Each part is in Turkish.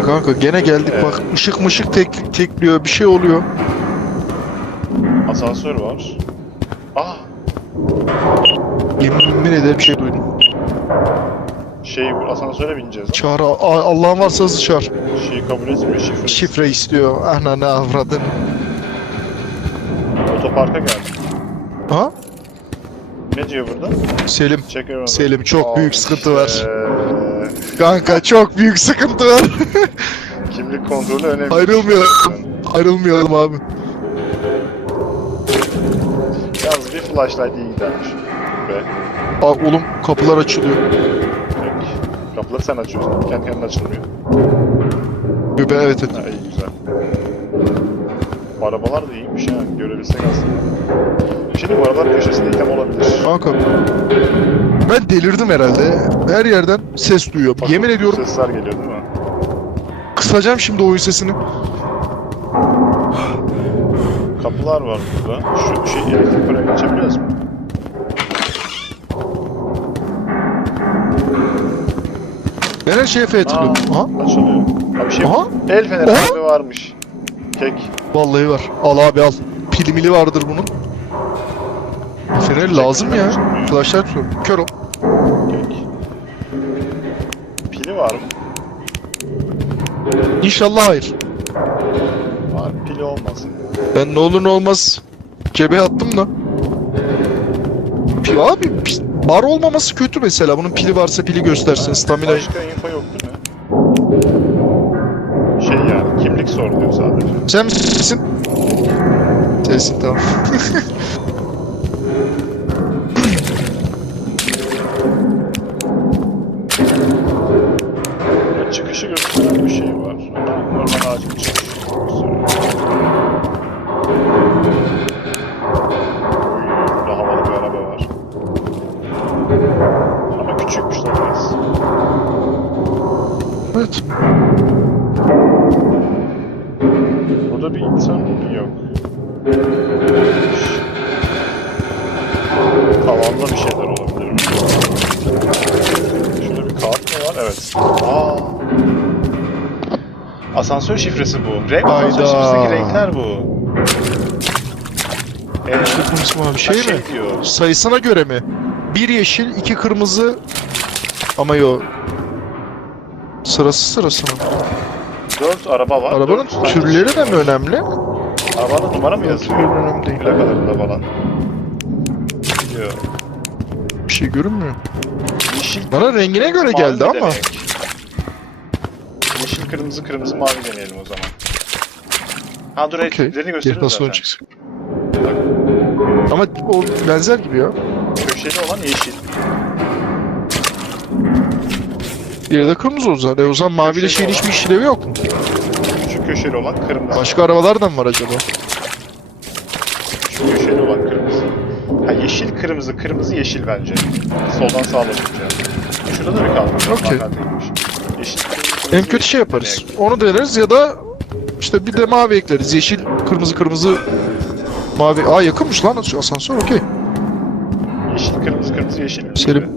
Ya kanka gene geldik Evet. bak ışık mışık tek tekliyor bir şey oluyor. Asansör var. Ah Yemin ederim bir şey duydum. şey bu asansöre bineceğiz. A- Allah'ın varsa hızlı çağır. Şeyi kabul etmiyor şifre. Şifre istiyor. Ananı avradın. Otoparka geldim. Ha? Ne diyor burada? Selim. Selim, çok büyük sıkıntı var. Kanka çok büyük sıkıntı var. kimlik kontrolü önemli. Ayrılmayalım. Ayrılmayalım abi. Yalnız bir flashlight iyi gidermiş. Be. Aa, oğlum kapılar açılıyor. Peki. Kapıları sen açıyorsun. Kendi kendine açılmıyor. Be, evet evet. Ha iyi güzel. Bu arabalar da iyiymiş ha. Görebilsek aslında. Şimdi bu arabalar köşesinde item olabilir. Kanka. Ben delirdim herhalde. Her yerden ses duyuyorum. Bak, Yemin ediyorum Sesler geliyor değil mi? kısacağım şimdi oyun sesini. Kapılar var burada. Şu şey elektrik oraya geçebiliyoruz mu? Ben her şeye F tıklıyorum. Aha. Açılıyor. Abi şey Aha. el feneri Aha. abi varmış. Tek. Vallahi var. Al abi al. Pili mili vardır bunun. Fener lazım ya. Flashlight tutuyorum. Kör ol. Var mı? İnşallah hayır. Var. Pili olmasın. Ben ne olur ne olmaz cebe attım da. Pi- abi bar olmaması kötü mesela. Bunun pili varsa pili göstersin. Stamina. Başka info yok değil mi? Şey yani kimlik soruluyor sadece. Sen misin? Sensin tamam. şifresi bu. Renk Hayda. şifresindeki renkler bu. Ee, Kırmızı mavi şey şey mi? diyor. Sayısına göre mi? Bir yeşil, iki kırmızı ama yo. Sırası sırasına. Dört araba var. Arabanın dört türleri şey de mi var. önemli? Arabanın numara mı yazıyor? Türleri önemli değil. Plakalarında falan. Diyor. Bir şey görünmüyor. Yeşil Bana rengine göre Mavi geldi ama. demek? Kırmızı, kırmızı, mavi deneyelim o zaman. Ha dur Okey. renklerini gösteriyor Nasıl zaten. çıksın? Ama o benzer gibi ya. Köşeli olan yeşil. Diğeri de kırmızı o zaman. E o zaman maviyle şeyin hiçbir işlevi yok mu? Küçük köşeli olan kırmızı. Başka arabalar da mı var acaba? Küçük köşeli olan kırmızı. Ha yeşil, kırmızı, kırmızı, yeşil bence. Soldan sağa bakacağım. Şurada da bir kalmış. Okey. En kötü şey yaparız. Onu deneriz ya da işte bir de mavi ekleriz. Yeşil, kırmızı, kırmızı, mavi. Aa yakınmış lan asansör okey. Yeşil, kırmızı, kırmızı, yeşil. Selim.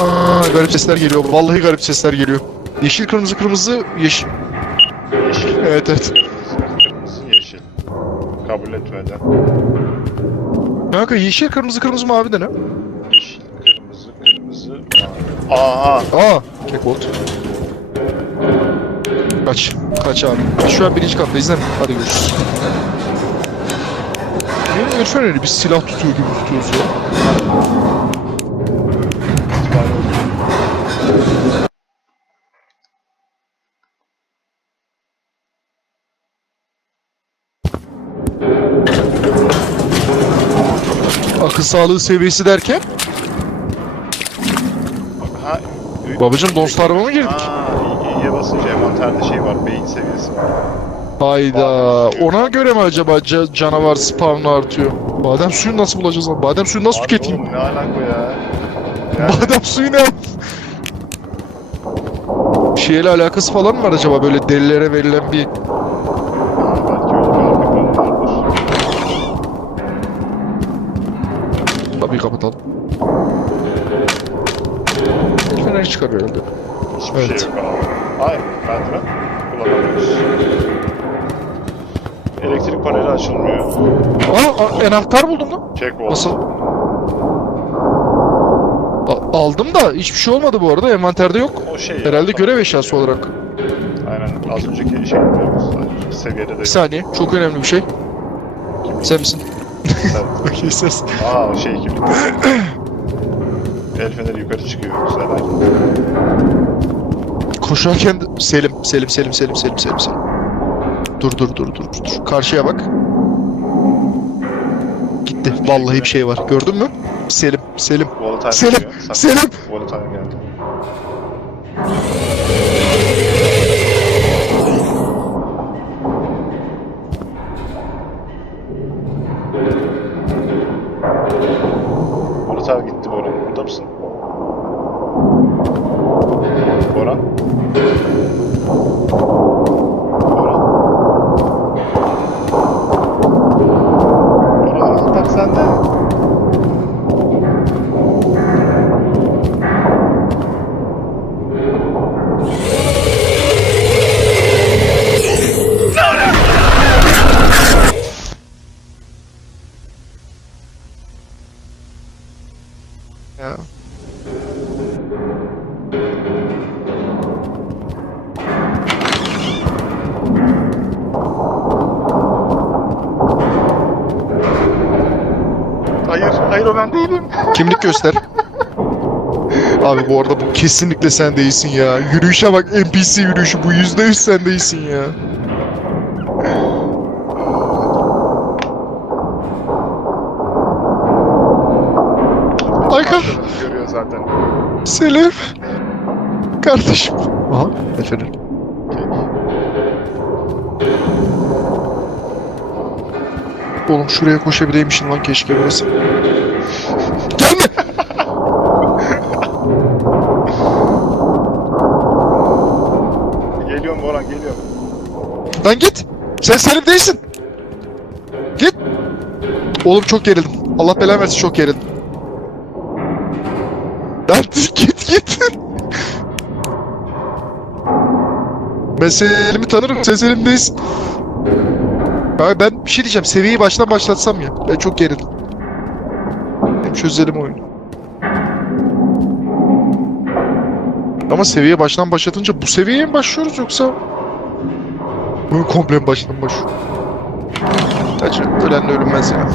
Aa garip sesler geliyor. Vallahi garip sesler geliyor. Yeşil, kırmızı, kırmızı, yeşil. Yeşil. Evet evet. Kırmızı, kırmızı, yeşil. Kabul etmeden. Kanka yeşil, kırmızı, kırmızı, mavi de ne? Yeşil, kırmızı, kırmızı, mavi. Aa, Aa, Kekbolt. Kaç. Kaç abi. Şu an birinci kattayız değil mi? Hadi görüşürüz. Niye Irfan öyle bir silah tutuyor gibi tutuyoruz ya? Akıl sağlığı seviyesi derken? Ha, Babacım Don't Starve'a mı girdik? Aa, İ'ye basınca envanterde şey var, beyin seviyesi var. Hayda. Ona göre mi acaba ca- canavar spawn artıyor? Badem suyu nasıl bulacağız lan? Badem suyu nasıl Abi tüketeyim? oğlum ne alaka ya? Ya, Badem suyu ne? Şeyle alakası falan mı var acaba böyle delilere verilen bir belki öyle bir arka vardır. Tabii kapatalım. Fener çıkarıyor herhalde. Hiçbir Evet. şey yok abi. Hayır, merdiven kullanamıyoruz. Elektrik paneli açılmıyor. Aa, aa, anahtar buldum lan. Check wall. Nasıl? A- aldım da hiçbir şey olmadı bu arada. Envanterde yok. O şey ya, Herhalde tamam. görev eşyası olarak. Aynen, az önceki şey yapıyoruz. Seviyede de Bir saniye. Çok önemli bir şey. Sen misin? Sen- Okey ses. Aa o şey gibi. El feneri yukarı çıkıyor. Güzel. Koşarken de- Selim, Selim, Selim, Selim, Selim, Selim, Selim. Dur, dur, dur, dur, dur. Karşıya bak. Gitti. Vallahi bir şey var. Gördün mü? Selim, Selim. Volatile Selim, geliyor. Selim. Volatile geldi. Boran? Boran? Boran anahtar sende. Kimlik göster. Abi bu arada bu kesinlikle sen değilsin ya. Yürüyüşe bak NPC yürüyüşü bu yüzde yüz sen değilsin ya. Aykan. Görüyor zaten. Selim. Kardeşim. Aha efendim. Oğlum şuraya koşabileymişim lan keşke burası. Lan git. Sen Selim değilsin. Git. Oğlum çok gerildim. Allah belanı versin çok gerildim. Lan git git. Ben Selim'i tanırım. Sen Selim değilsin. Abi ben bir şey diyeceğim. Seviyeyi baştan başlatsam ya. Ben çok gerildim. Hem çözelim oyunu. Ama seviye baştan başlatınca bu seviyeye mi başlıyoruz yoksa Oyun komple baştan başlıyor? Gerçi ölenle ölünmez ya.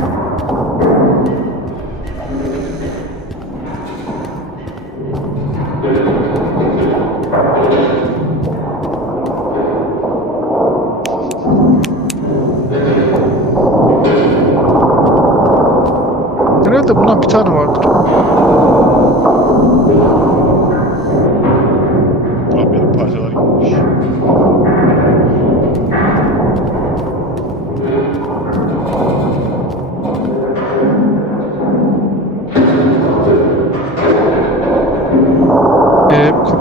Herhalde bundan bir tane vardır.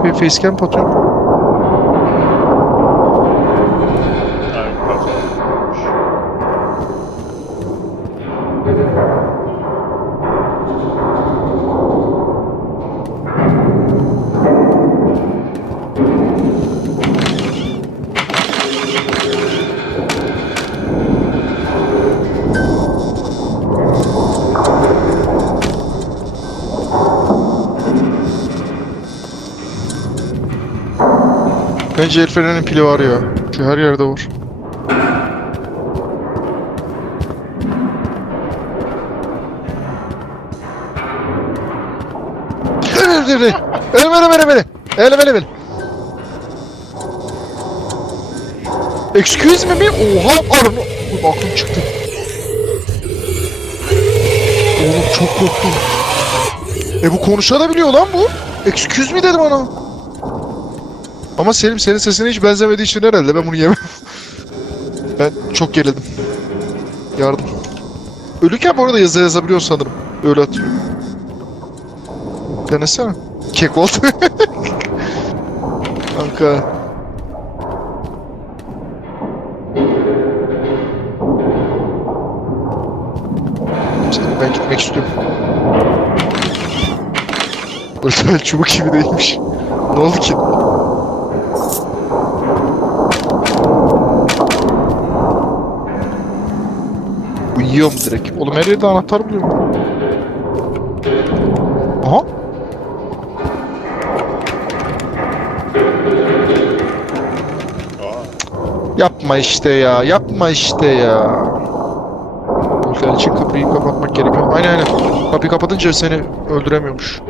Kapıya facecam atıyorum. Bence frenenin pili var ya. Şu her yerde var. Ele beni, ele beni, beni. Excuse me mi? Oha. Oğlum aklım çıktı. Oğlum çok korktum. E bu konuşabiliyor lan bu. Excuse me dedim ana. Ama Selim senin sesine hiç benzemediği için herhalde ben bunu yemem. ben çok gerildim. Yardım. Ölürken bu arada yazı yazabiliyor sanırım. Öyle atıyor. Denesene. Kekvolt. Kanka. Ben gitmek istiyorum. Burası çubuk gibi değilmiş. Ne oldu ki? Yiyorum direkt. Oğlum her yerde anahtar buluyorum. Aha. Yapma işte ya. Yapma işte ya. Ultiler için kapıyı kapatmak gerekiyor. Aynen aynen. Kapıyı kapatınca seni öldüremiyormuş.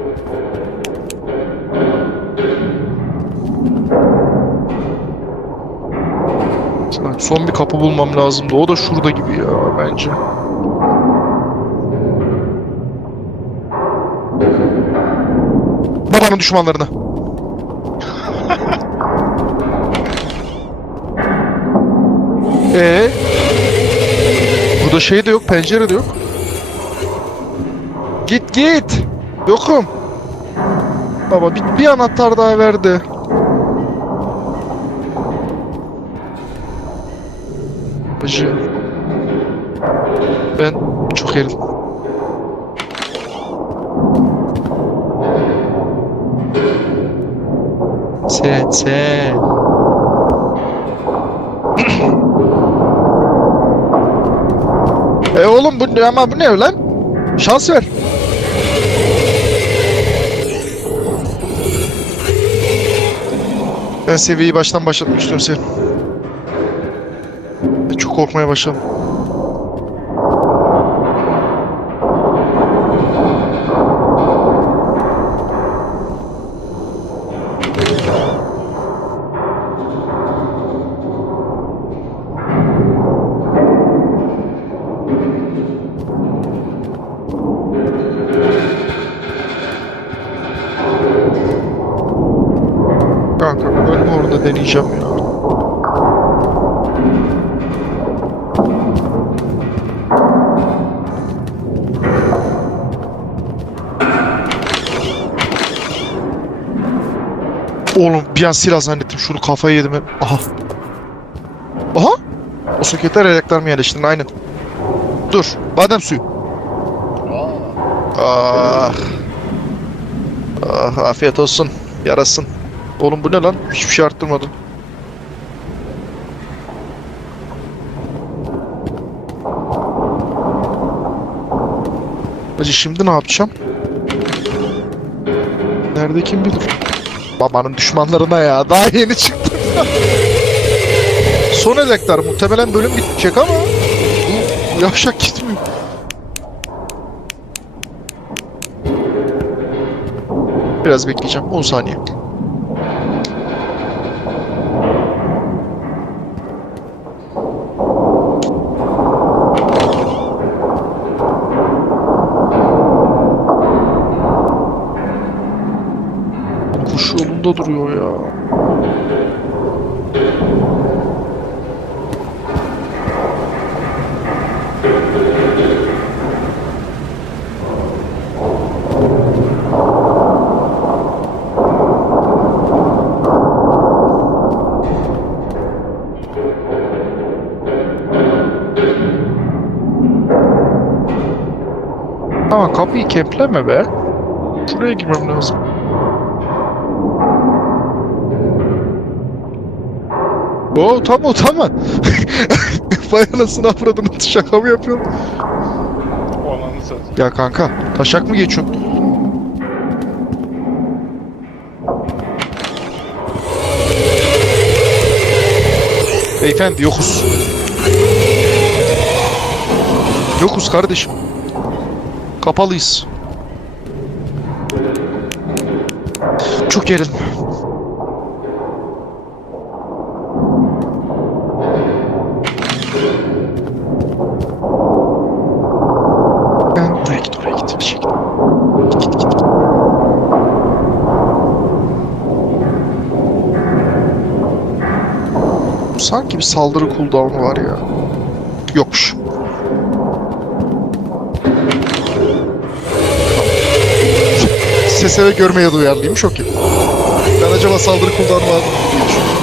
Son bir kapı bulmam lazımdı. O da şurada gibi ya bence. Babanın düşmanlarına. Ee? Burada şey de yok, pencere de yok. Git git. Yokum. Baba bir, bir anahtar daha verdi. Hacı. Ben çok erim. Sen sen. E oğlum bu ne ama bu ne lan? Şans ver. Ben seviyeyi baştan başlatmak istiyorum seni. Korkmaya başladım. Oğlum bir an silah zannettim. Şunu kafayı yedim. Aha. Aha. O soketler elektrikler mi yerleştirdin? Aynen. Dur. Badem suyu. Ah. Ah afiyet olsun. Yarasın. Oğlum bu ne lan? Hiçbir şey arttırmadın. Hacı şimdi ne yapacağım? Nerede kim bilir? Babanın düşmanlarına ya. Daha yeni çıktı. Son elektar. Muhtemelen bölüm bitecek ama bu yavşak gitmiyor. Biraz bekleyeceğim. 10 saniye. Yolunda duruyor ya. Ama kapıyı kepleme be. Şuraya girmem lazım. Oo tamam tamam. Vay anasını avradını şaka mı yapıyorsun? Ananı satayım. Ya kanka taşak mı geçiyorsun? Beyefendi yokuz. Yokuz kardeşim. Kapalıyız. Çok gerildim. Ben oraya git oraya git bir şey git. Git git git. Sanki bir saldırı cooldown'u var ya. Yokmuş. Sese ve görmeye duyarlıymış okey. Ben acaba saldırı cooldown'u var mı diye düşünüyorum.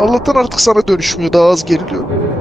Allah'tan artık sana dönüşmüyor. Daha az geriliyorum.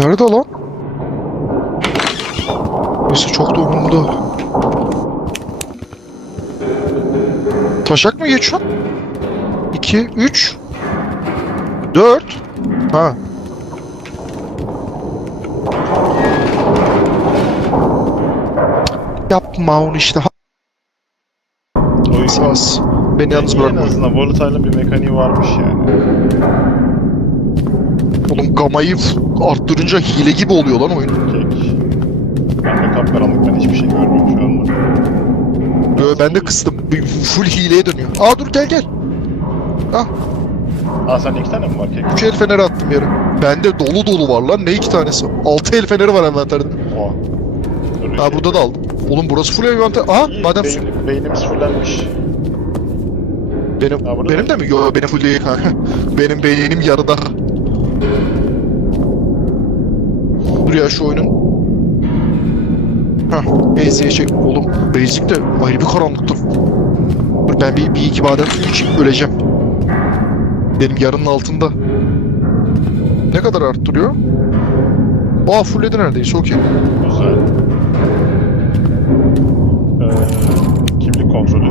Nerede lan? Neyse çok da umurumda. Taşak mı geçiyor? 2, 3, 4. Ha. Yapma onu işte. Hassas. Beni yalnız en bırakma. azından volatile'ın bir mekaniği varmış yani. Oğlum gamayı arttırınca hile gibi oluyor lan oyun. Ben de kapkaranlık ben hiçbir şey görmüyorum şu anda. Yo, ben de kıstım. Bir full hileye dönüyor. Aa dur gel gel. Aa sen iki tane mi var kek? 3 el feneri attım yere. Bende dolu dolu var lan. Ne iki tanesi? 6 el feneri var envanterde. Oha. Dur, Ha şey- burada da aldım. Oğlum burası full envanter. Aha İyi, badem su. beyin- beynimiz fullenmiş. Benim, Ha, burada benim da- de mi? Yo benim full değil kanka. benim beynim yarıda. Dur ya şu oyunun. Hah Beyzi'ye çek. Oğlum Beyzik de ayrı bir karanlıktır. Dur ben bir, bir iki badem içeyim öleceğim. Benim yarının altında. Ne kadar arttırıyor? Aa fullledi neredeyse okey. Güzel. Ee, kimlik kontrolü.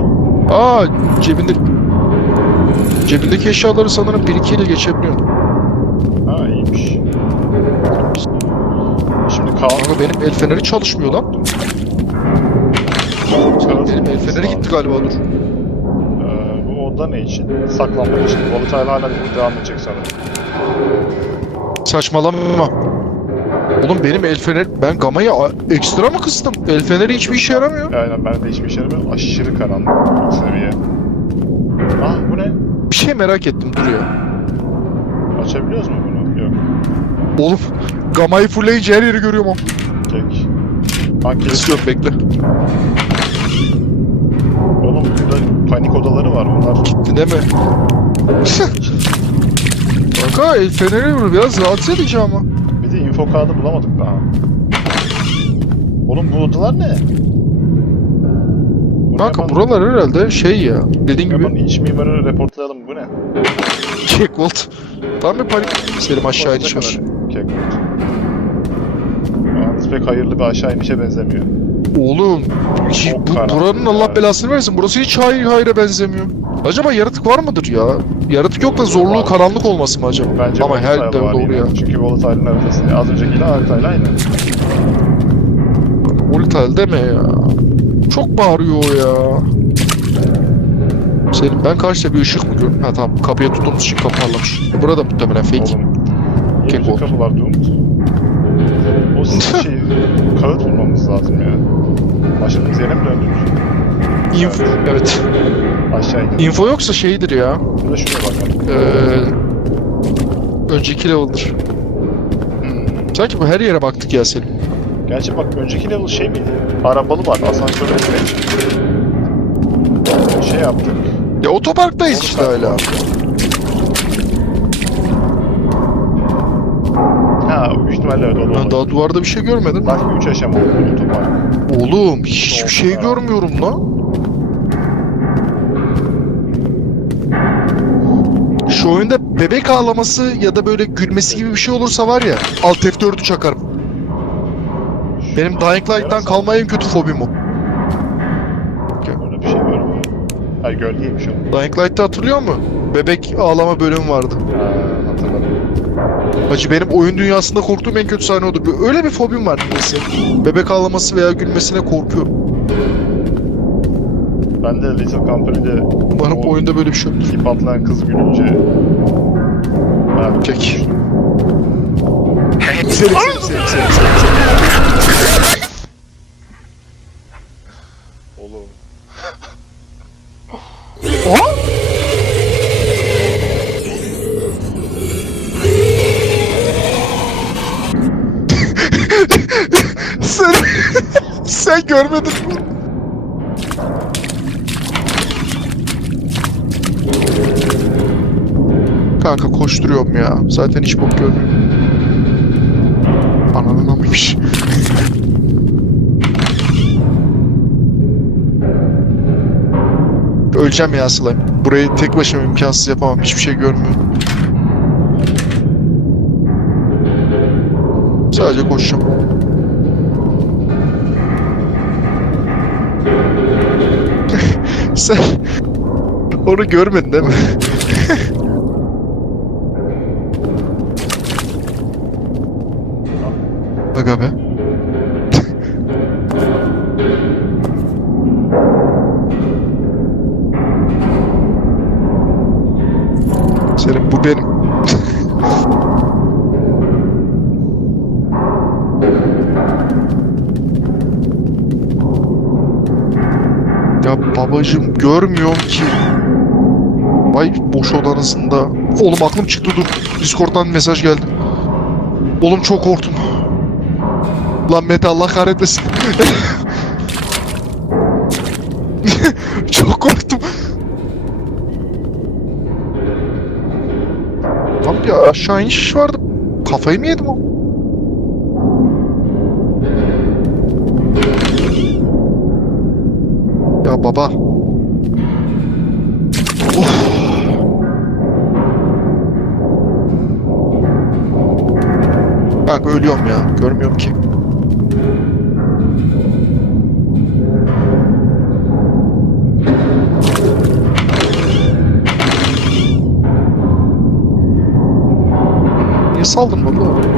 Aa cebinde cebindeki eşyaları sanırım 1-2 ile geçebiliyor. Ha iyiymiş. Şimdi Kaan... Kanka benim el feneri çalışmıyor lan. Benim el feneri gitti galiba dur. Ee, bu oda ne için? Saklanmak için. Volatile hala devam edecek sanırım. Saçmalama. Oğlum benim el feneri... Ben gamayı ekstra mı kıstım? El feneri hiçbir işe yaramıyor. Aynen ben de hiçbir işe yaramıyor. Aşırı karanlık seviye. Ah bu ne? Bir şey merak ettim dur ya. Açabiliyoruz mu. Oğlum gamayı fullleyince her yeri görüyorum ama. Ha kilit. İstiyorum bekle. Oğlum burada panik odaları var bunlar. Gitti değil mi? Kanka el feneri biraz rahatsız edici ama. Bir de info kağıdı bulamadık daha. Oğlum bu odalar ne? Kanka buralar herhalde şey ya. Dediğin gibi. iç mimarını reportlayalım bu ne? Checkbolt. Tam bir panik. Selim aşağı iniş var. Kek. Yalnız pek hayırlı bir aşağı inişe benzemiyor. Oğlum hiç- bu, buranın ya. Allah belasını versin. Burası hiç hayır hayra benzemiyor. Acaba yaratık var mıdır ya? Yaratık yok da zorluğu Var. karanlık olması mı acaba? Bence Ama her de doğru ya. Çünkü volatile'ın haritası az öncekiyle haritayla aynı. Volatile deme ya. Çok bağırıyor o ya. Selim ben karşıda bir ışık mı görüyorum? Ha tamam kapıya tuttuğumuz için kapı parlamış. E, burada muhtemelen fake. Kek oldu. kapılar doomed. O şey, kağıt bulmamız lazım ya. Başladığımız yere mi döndük? Info. Evet. Aşağı indik. Info yoksa şeydir ya. Bir de şuraya bakalım. Ee, önceki level'dır. Hmm. Sanki bu her yere baktık ya Selim. Gerçi bak önceki level şey miydi? Arabalı var, direkt. Şey yaptık. Ya otoparktayız işte hala. Ha, büyük ihtimalle Ben olur. daha duvarda bir şey görmedim. Belki 3 aşamalı bir otopark. Oğlum hiçbir şey ya. görmüyorum lan. Şu oyunda bebek ağlaması ya da böyle gülmesi gibi bir şey olursa var ya alt F4'ü çakarım. Benim Dying Light'tan kalma en kötü fobim o. Öyle bir şey var mı? Hayır gölgeymiş o. Dying Light'ta hatırlıyor musun? Bebek ağlama bölümü vardı. Ha, hatırladım. Hacı benim oyun dünyasında korktuğum en kötü sahne odur. Öyle bir fobim var neyse. Bebek ağlaması veya gülmesine korkuyorum. Ben de Little Company'de Umarım o oyunda böyle bir şey yoktur. ip atlayan kız gülünce ben Kek. düştüm. Selim, Selim, Selim, Selim, Selim. Oğlum. Aha! sen, sen görmedin mi? Koşturuyorum ya. Zaten hiç bok görmüyorum. Ananın amıymış. Öleceğim ya Slime. Burayı tek başıma imkansız yapamam. Hiçbir şey görmüyorum. Sadece koşacağım. Sen onu görmedin değil mi? Aga be. Senin bu benim. Ya babacım görmüyorum ki. Vay boş odanızında. Oğlum aklım çıktı dur. Discord'dan mesaj geldi. Oğlum çok korktum. Lan Mete Allah kahretmesin. çok korktum. Lan bir aşağı iniş vardı. Kafayı mı yedim o? Ya baba. Of. Kanka ölüyorum ya. Görmüyorum ki. Niye saldın baba?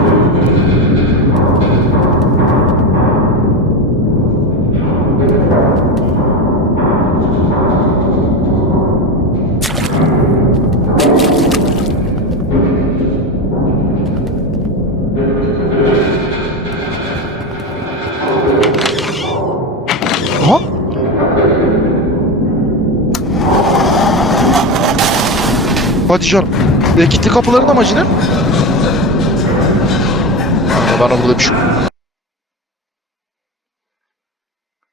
Hadi canım. E, kilitli kapıların amacı ne? Bana burada bir şey